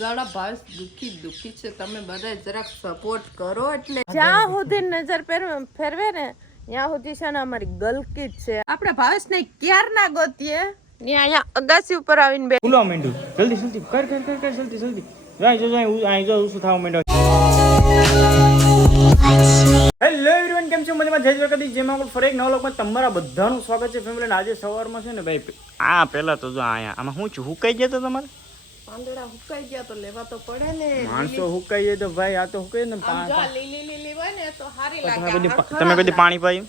દાડા ભાવેશ દુખી દુખી છે. તમે બધા જરાક સપોર્ટ કરો એટલે. જ્યાં સુધી નજર ફેરવે- ફેરવે ને ત્યાં સુધી છે ને અમારી ગલકી છે. આપણે ભાવેશ ને ક્યાર ના ગોતીએ? ને અહીંયા અગાસી ઉપર આવીને બે ફૂલવા માંડ્યું જલ્દી જલ્દી. કર કર કર કર જલ્દી જલ્દી. જાય જો જાય અહીં જો શું થવા માંડ્યો હેલો એવરીવન કેમ છો? મજામાં? જય દ્વારકાધીશ. જેમાં આપણે ફરી એક નવા લોકમાં તમારા બધાનું સ્વાગત છે. ફેમિલી આજે સવારમાં છે ને ભાઈ આ પેલા તો જો અહીંયા આમાં હું છું? હુકાઈ ગયા તો તમારે? પાંદડા હુકાઈ ગયા તો લેવા તો પડે ને. માણસો હુકાઈ જાય તો ભાઈ આ તો હુકાઈ ને લીલી લીલી હોય ને તો સારી લાગે તમે કદી પાણી પાયું?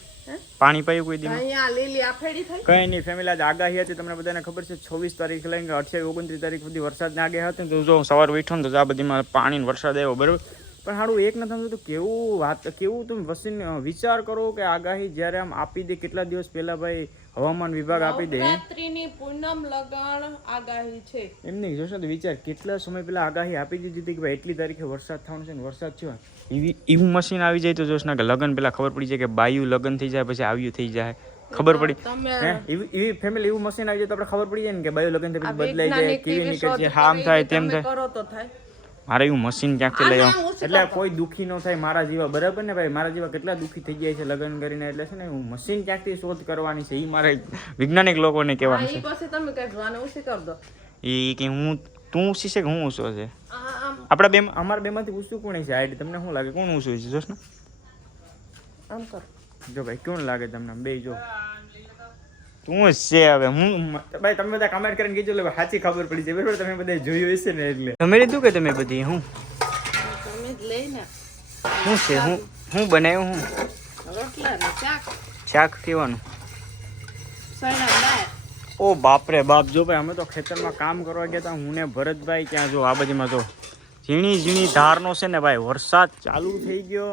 પાણી પાયું કોઈ દી અહીંયા લીલી આફેડી થઈ. કઈ નહીં ફેમિલી આજ આગાહી હતી તમને બધાને ખબર છે છવ્વીસ તારીખ લઈને અઠ્યાવીસ ઓગણત્રીસ તારીખ સુધી વરસાદ ના ગયા હતા. તો જો સવાર ઉઠો ને તો આ બધીમાં પાણી ને વરસાદ આવ્યો બરાબર? પણ સારું એક નથી સમજતું કેવું વાત કેવું તમે વસીન વિચાર કરો કે આગાહી જ્યારે આમ આપી દે કેટલા દિવસ પહેલા ભાઈ હવામાન વિભાગ આપી દે? નવરાત્રીની પૂનમ લગણ આગાહી છે. એમ નહીં જોશો તો વિચાર કેટલા સમય પહેલા આગાહી આપી દીધી હતી કે ભાઈ એટલી તારીખે વરસાદ થવાનો છે ને વરસાદ થયો. એવી એવું મશીન આવી જાય તો જોશ ના કે લગન પહેલા ખબર પડી જાય કે બાયું લગન થઈ જાય પછી આવ્યું થઈ જાય. ખબર પડી. હે એવી એવી ફેમિલી એવું મશીન આવી જાય તો આપણે ખબર પડી જાય ને કે બાયું લગન બદલાઈ જાય કેવી નીકળે છે હામ થાય તેમ થાય. કરો તો થાય. મારે એવું મશીન ક્યાંકથી લઈ આવું? એટલે કોઈ દુઃખી ન થાય મારા જેવા બરાબર ને ભાઈ? મારા જેવા કેટલા દુઃખી થઈ જાય છે લગ્ન કરીને એટલે છે ને હું મશીન ક્યાંકથી શોધ કરવાની છે? એ મારે વૈજ્ઞાનિક લોકોને કહેવાનું છે. તમે કઈ કર દો. એ કે હું તું ઊંચી છે કે હું ઊંચો છે? આપણા બે અમારા બેમાંથી ઊંચું કોણ છે? આઈડી તમને શું લાગે? કોણ ઊંચું છે? જોશ ને આમ કર. જો ભાઈ કોણ લાગે તમને? બે જો. તું જ છે હવે હું ભાઈ તમે બધા કમેન્ટ કરીને કીધું એટલે સાચી ખબર પડી છે બરાબર તમે બધા જોયું હશે ને એટલે. તમે લીધું કે તમે બધી હું? તમે જ લઈને શું છે હું હું બનાવ્યું હું? રોટલા ને શાક. શાક કેવાનું? ઓ બાપરે બાપ જો ભાઈ અમે તો ખેતરમાં કામ કરવા ગયા હતા હું ને ભરતભાઈ ત્યાં જો આ બાજુમાં જો ઝીણી ઝીણી ધારનો છે ને ભાઈ વરસાદ ચાલુ થઈ ગયો.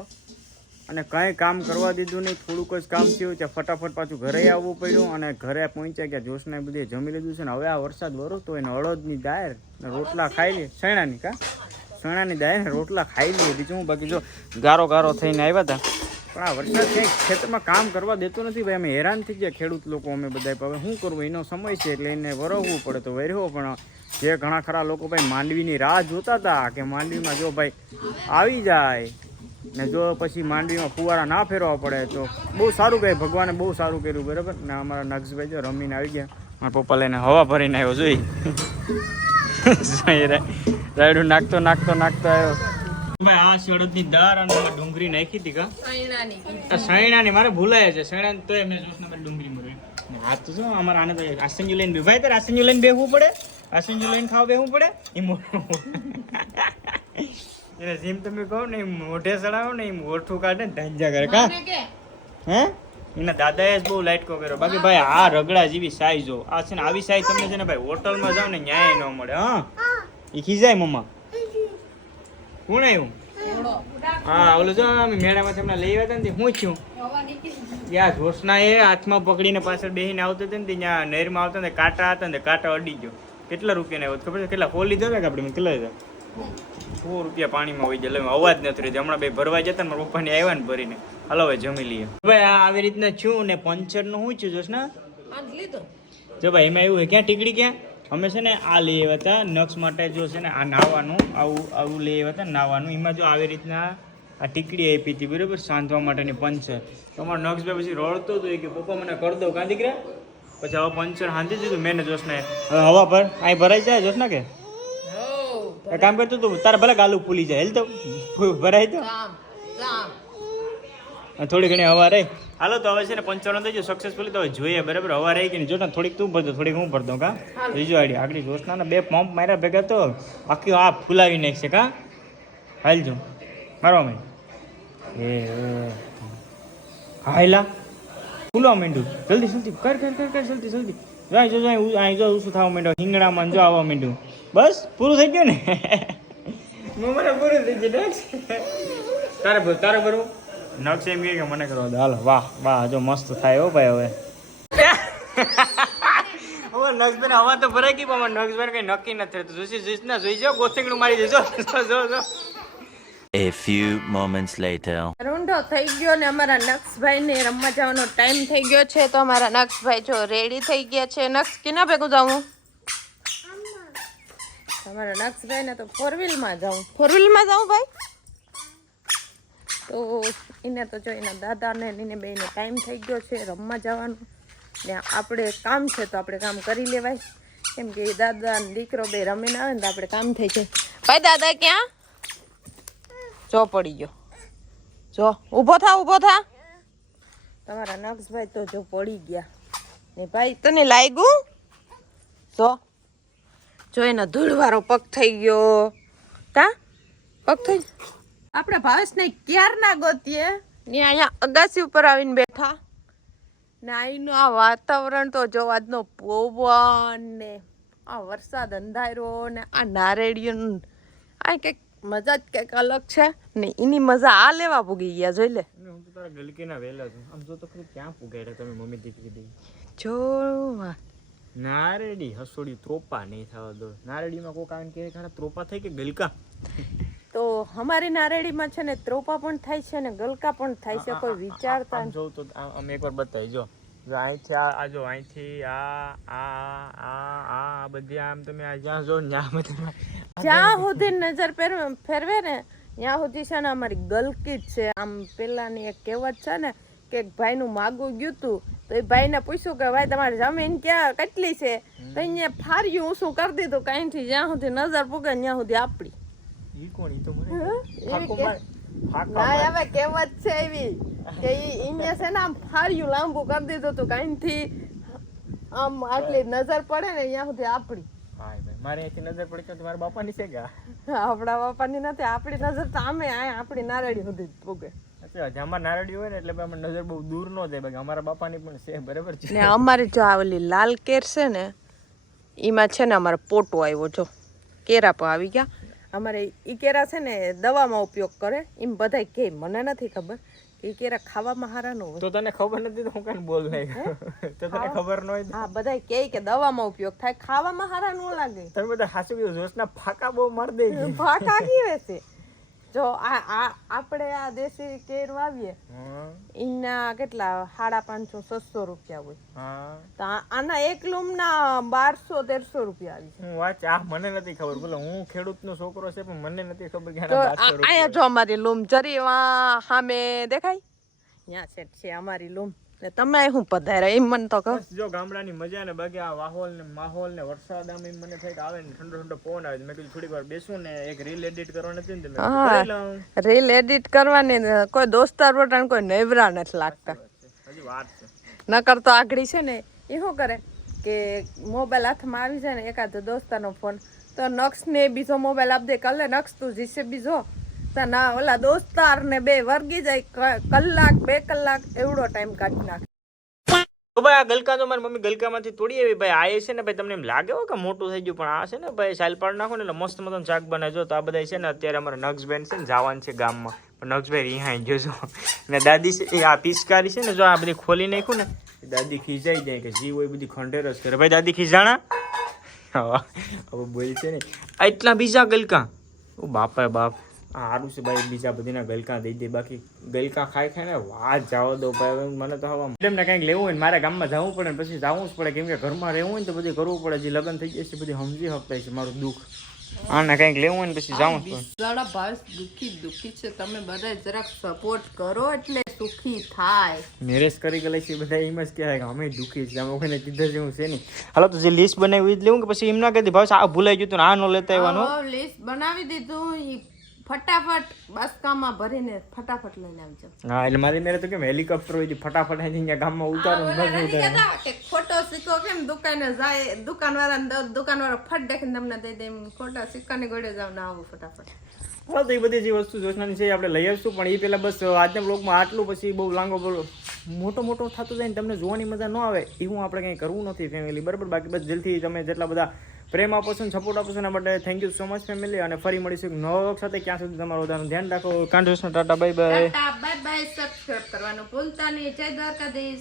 અને કંઈ કામ કરવા દીધું નહીં, થોડુંક જ કામ થયું ત્યાં ફટાફટ પાછું ઘરે આવવું પડ્યું અને ઘરે પહોંચ્યા ગયા. જોશને બધે જમી લીધું છે ને હવે આ વરસાદ વરસતો હોય ને અડદની દાયર ને રોટલા ખાઈ લે. શેણાની કા? શેણાની દાયર ને રોટલા ખાઈ લઈએ બીજું હું બાકી જો ગારો ગારો થઈને આવ્યા હતા પણ આ વરસાદ ક્યાંય ખેતરમાં કામ કરવા દેતો નથી ભાઈ. અમે હેરાન થઈ ગયા. ખેડૂત લોકો અમે બધા હવે શું કરવું? એનો સમય છે એટલે એને વરવવું પડે તો વરવો પણ જે ઘણા ખરા લોકો ભાઈ માંડવીની રાહ જોતા હતા કે માંડવીમાં જો ભાઈ આવી જાય ને જો પછી માંડવીમાં ફુવારા ના ફેરવા પડે તો બહુ સારું કહે ભગવાને બહુ સારું કર્યું બરાબર? ને અમારા નક્ષભાઈ જો રમીને આવી ગયા. મારા પપ્પા લઈને હવા ભરીને આવ્યો જોઈ? રાયડું નાખતો નાખતો નાખતો આવ્યો. ભાઈ આ શેડની દાળ અને ડુંગળી નાખી હતી કા? સણાની સૈણાની મારે ભૂલાય છે. સૈણા તો મેં જોશ ને ડુંગળી મરી આ તો શું અમારે આને તો આસંજુ લઈને બેભાઈ તો આસંજુ લઈને બેહવું પડે? આસંજુ લઈને ખાવા બેહવું પડે? એ એને જીમ તમે કહો ને એમ મોઢે ચડાવો ને એમ ઓઠું કાઢે ને ધંજા કરે. કા? હે? એના દાદાએ જ બહુ લાઈટ કો કર્યો. બાકી ભાઈ આ રગડા જેવી સાઈઝ જો. આ છે ને આવી સાઈઝ તમને છે ને ભાઈ હોટલમાં જાવ ને ન્યાય ન મળે હા? એ ખીજાય મમ્મા. કોણ આવ્યું હા ઓલું જો અમે મેળામાંથી હમણાં લઈ આવ્યા હતા ને હું છું હવા નીકળી યા ઘોષણા એ હાથમાં પકડીને પાછળ બેસીને આવતો હતો ને ત્યાં નહેરમાં આવતા ને કાંટા હતા ને કાંટા અડી ગયો. કેટલા રૂપિયાના આવ્યો ખબર છે? કેટલા ફોલ લીધો ને કે આપણે? કેટલા લીધા? સો રૂપિયા પાણીમાં હોય જાય. અવાજ નથી રહેતો હમણાં બે ભરવા જતા ને મારા પપ્પાને આવ્યા ને ભરીને. હાલો ભાઈ જમી લઈએ. ભાઈ આ આવી રીતના છું ને પંચરનું શું છું જોશ ને જો ભાઈ એમાં એવું હોય ક્યાં ટીકડી ક્યાં? અમે છે ને આ લઈ આવ્યા હતા નક્ષ માટે જો છે ને આ નાવાનું આવું આવું લઈ આવ્યા હતા નાવાનું. એમાં જો આવી રીતના આ ટીકડી આપી હતી બરાબર? સાંધવા માટેની પંચર. તો અમારો નક્ષભાઈ પછી રડતો હતો કે પપ્પા મને કરી દો. કાં દીકરા પછી હવે પંચર હાંધી દીધું. મેં ને જોશને હવા પર અહીં ભરાઈ જાય જોશના કે? હો એક કામ કરતું તું તારે ભલે ગાલું ફૂલી જાય. હેલ તો ભરાય તો. થોડી ઘણી હવા રહી. હાલો તો હવે છે ને પંચાણું થઈ ગયું. સક્સેસફુલી તો હવે જોઈએ બરાબર? હવા રહી કે નહીં? જો ને થોડીક તું ભરતો થોડીક હું ભરતો કા? બીજો આઈડિયા આગળ જોશના બે પંપ માર્યા ભેગા તો આખી આ ફૂલાવી નાખશે કા? હાલ જો. મારો મેં એ એ. હાયલા. ફૂલવા માંડ્યું. જલ્દી જલ્દી. કર કર કર કર જલ્દી જલ્દી. જાય જો જાય અહીં જો શું થવા માંડ્યો. હિંગડામાં જો આવવા માંડ્યું. બસ પૂરું થઈ ગયું ને? મને પૂરું થઈ ગયું તારે ભરું તારે ભરવું? નક્ષ એમ કહે કે મને કરવા દે હાલ વાહ વાહ જો મસ્ત થાય હો ભાઈ હવે. નક્ષબેન હવા તો ભરાઈ ગઈ પણ નક્ષબેન કઈ નક્કી નથી થતું. જોઈશ જોઈશ ના જોઈ જાઓ ગોથેકડું મારી દેજો. જો જો જો. A few moments later. રૂંઢો થઈ ગયો ને અમારા નક્ષભાઈને રમવા જવાનો ટાઈમ થઈ ગયો છે તો અમારા નક્ષભાઈ જો રેડી થઈ ગયા છે. નક્ષ કિના ભેગું જાઉં તમારા નક્ષભાઈ ને તો ફોર વ્હીલમાં જાઉં ફોર વ્હીલમાં જાઉં ભાઈ? તો એને તો જો એના દાદાને ને એને બેને ટાઈમ થઈ ગયો છે રમવા જવાનું. ને આપણે કામ છે તો આપણે કામ કરી લેવાય. કેમ કે દાદા ને દીકરો બે રમીને આવે ને તો આપણે કામ થઈ જાય. ભાઈ દાદા ક્યાં? જો પડી ગયો. જો ઊભો થા ઊભો થા. તમારા નક્ષભાઈ તો જો પડી ગયા. ને ભાઈ તને લાગ્યું? જો. જો એનો ધૂળવારો પગ થઈ ગયો. કા? પગ થઈ આપણે ભાવેશને ક્યારના ગોતીએ? ને અહીંયા અગાસી ઉપર આવીને બેઠા. ને અહીંનું આ વાતાવરણ તો જો આજનો પવન ને આ વરસાદ અંધાર્યો ને આ નારેડિયું આ કંઈક મજા જ કંઈક અલગ છે. ને એની મજા આ લેવા ભૂગી ગયા જોઈ લે. હું તો તારા ગલકીના વેલા છું. આમ જો તો ખરી ક્યાં પુગાડ્યા તમે મમ્મી દીકરી દઈ જો નારેડી હસોડી ત્રોપા નહીં થવા દો. નારેડીમાં કોઈ કારણ કે ખાના ત્રોપા થાય કે ગલકા? તો અમારી નારેડીમાં છે ને ત્રોપા પણ થાય છે ને ગલકા પણ થાય છે કોઈ વિચારતા જોઉં તો અમે એકવાર બતાવી જો. અહીંથી આ આ જો અહીંથી આ આ આ આ બધી આમ તમે આ જ્યાં જો ત્યાં બધી જ્યાં સુધી નજર ફેરવે ફેરવે ને ત્યાં સુધી છે ને અમારી ગલકી જ છે. આમ પેલાની એક કહેવત છે ને કે ભાઈનું માગું ગયું તું તો એ ભાઈને પૂછ્યું કે ભાઈ તમારી જમીન ક્યાં કેટલી છે? તો અહીંયા ફાર્યું ઊંસું કરી દીધું કાંઈથી જ્યાં સુધી નજર પૂગે ત્યાં સુધી આપણી. ઈ કોણ? ઈ તો મને એવી ફાકો કે- માર ફાકા ના માર. હવે કહેવત છે એવી કે ઈને છે ને આમ ફાર્યું લાંબુ કરી દીધું તું કાંઈથી આમ આટલી નજર પડે ને ત્યાં સુધી આપણી. ભાઈ મારે અહીંથી નજર પડી કે મારા બાપાની છે ગા આપણા બાપાની નથી આપણી નજર તો આમે આપણી નારળી સુધી જ જ્યાં નારડી હોય ને એટલે ભાઈ નજર બહુ દૂર નો જાય. બાકી અમારા બાપાની પણ છે બરાબર છે. ને અમારે જો આવેલી લાલ કેર છે ને એમાં છે ને અમારો પોટો આવ્યો. જો કેરા પણ આવી ગયા. અમારે એ કેરા છે ને દવામાં ઉપયોગ કરે. એમ બધાય કે મને નથી ખબર ઈ કેરા ખાવામાં હારા ન હોય. તો તને ખબર નથી તો હું કાંઈ બોલ નહીં તો તને ખબર ન હોય હા બધાય કે કે દવામાં ઉપયોગ થાય. ખાવામાં હારા ન લાગે. તમે બધા હાસુ જોશના ફાકા બહુ માર દે. ફાકા કીવે છે? જો આ આ આપણે આ દેશી કેર વાવીએ એના કેટલા? સાડા પાંચસો છસો રૂપિયા હોય. તો આના એક લૂમ ના બારસો તેરસો રૂપિયા આવી હું વાચ આ મને નથી ખબર. બોલો હું ખેડૂત નો છોકરો છે પણ મને નથી ખબર કે અહીંયા જો અમારી લૂમ જરી સામે દેખાય? ત્યાં છે અમારી લૂમ. ને તમે શું પધાર્યા? એમ મને તો કહો. જો ગામડાની મજા ને બાકી આ વાહોલ ને માહોલ ને વરસાદ આમ મને થાય કે આવે ને ઠંડો ઠંડો પવન આવે મેં કીધું થોડીક વાર બેસું ને એક રીલ એડિટ કરવાની હતી ને હા. રીલ એડિટ કરવાની ને કોઈ દોસ્તાર વટાણ કોઈ નેવરા નથી લાગતા. હજી વાત છે. નકર તો આગળી છે ને એ શું કરે કે મોબાઈલ હાથમાં આવી જાય ને એકાદ દોસ્તારનો ફોન તો નક્ષ ને બીજો મોબાઈલ આપી દે કલે નક્ષ તું જીસે બીજો. ના, ઓલા દોસ્તાર ને બે વર્ગી જાય કલાક, બે કલાક એવડો ટાઈમ કાઢી નાખે. તો ભાઈ આ ગલકા તો મારી મમ્મી ગલકામાંથી તોડી આવી. ભાઈ આ છે ને ભાઈ તમને એમ લાગે હો કે મોટું થઈ ગયું, પણ આ છે ને ભાઈ સાલ પાડ નાખો ને એટલે મસ્ત મતન શાક બનાવજો તો આ બધા છે ને અત્યારે અમારા નક્ષબેન છે ને જવાનું છે ગામમાં. પણ નક્ષભાઈ રિહાઈ ગયો છો ને દાદી છે આ પિચકારી છે ને જો આ બધી ખોલી નાખ્યું ને દાદી ખીજાઈ જાય કે જીવ હોય બધી ખંડેર જ કરે. ભાઈ દાદી ખીજાણા? હવે બોલ છે ને એટલા બીજા ગલકા? ઓ બાપા, બાપ. આ સારું છે ભાઈ બીજા બધીના ગલકા દઈ દે બાકી ગલકા ખાઈ ખાઈને વાત જાવ દો ભાઈ મને તો હવે મેડમને કંઈક લેવું હોય ને મારે ગામમાં જવું પડે ને પછી જવું જ પડે કેમ કે ઘરમાં રહેવું હોય ને તો બધું કરવું પડે જે લગ્ન થઈ જાય છે બધી સમજી શકતા છે મારું દુઃખ. આને કંઈક લેવું હોય ને પછી જવું બિચારા ભાવેશ દુઃખી દુઃખી છે તમે બધા જરાક સપોર્ટ કરો એટલે સુખી થાય. મેરેજ કરી ગયેલા છે બધા એમ જ કહેવાય કે અમે દુઃખી છે અમે કોઈને કીધા જેવું છે નહીં. હાલો તો જે લિસ્ટ બનાવી લેવું કે પછી એમ ના કહેતી ભાઈ આ ભૂલાઈ ગયું ને આ ન લેતા આવવાનું? લિસ્ટ બનાવી દીધું ફટાફટ બાસકામાં ભરીને ફટાફટ લઈને આવજો. હા એટલે મારી મેરે તો કેમ હેલિકોપ્ટર હોય ફટાફટ અહીંયા ગામમાં ઉતારો બસ ઉતારો. કે ખોટો સિક્કો કેમ દુકાને જાય દુકાનવાળા વાળા દુકાનવાળો ફટ દેખીને તમને દઈ દે ખોટા સિક્કાની ગોળે જાવ ના આવો ફટાફટ. હા તો એ બધી જે વસ્તુ જોશનાની છે આપણે લઈ આવીશું પણ એ પહેલાં બસ આજના બ્લોગમાં આટલું પછી બહુ લાંબો બોલો મોટો મોટો થતો જાય ને તમને જોવાની મજા ન આવે એવું આપણે કંઈ કરવું નથી ફેમિલી બરાબર? બાકી બસ જલ્દી તમે જેટલા બધા પ્રેમ આપો છો સપોર્ટ આપો એના માટે thank you so much family અને ફરી મળીશું નવા સાથે. ક્યાં સુધી તમારું બધાનું ધ્યાન રાખો. Kanth tata bye bye bye bye subscribe કરવાનું ભૂલતા નહીં. જય દ્વારકાધીશ.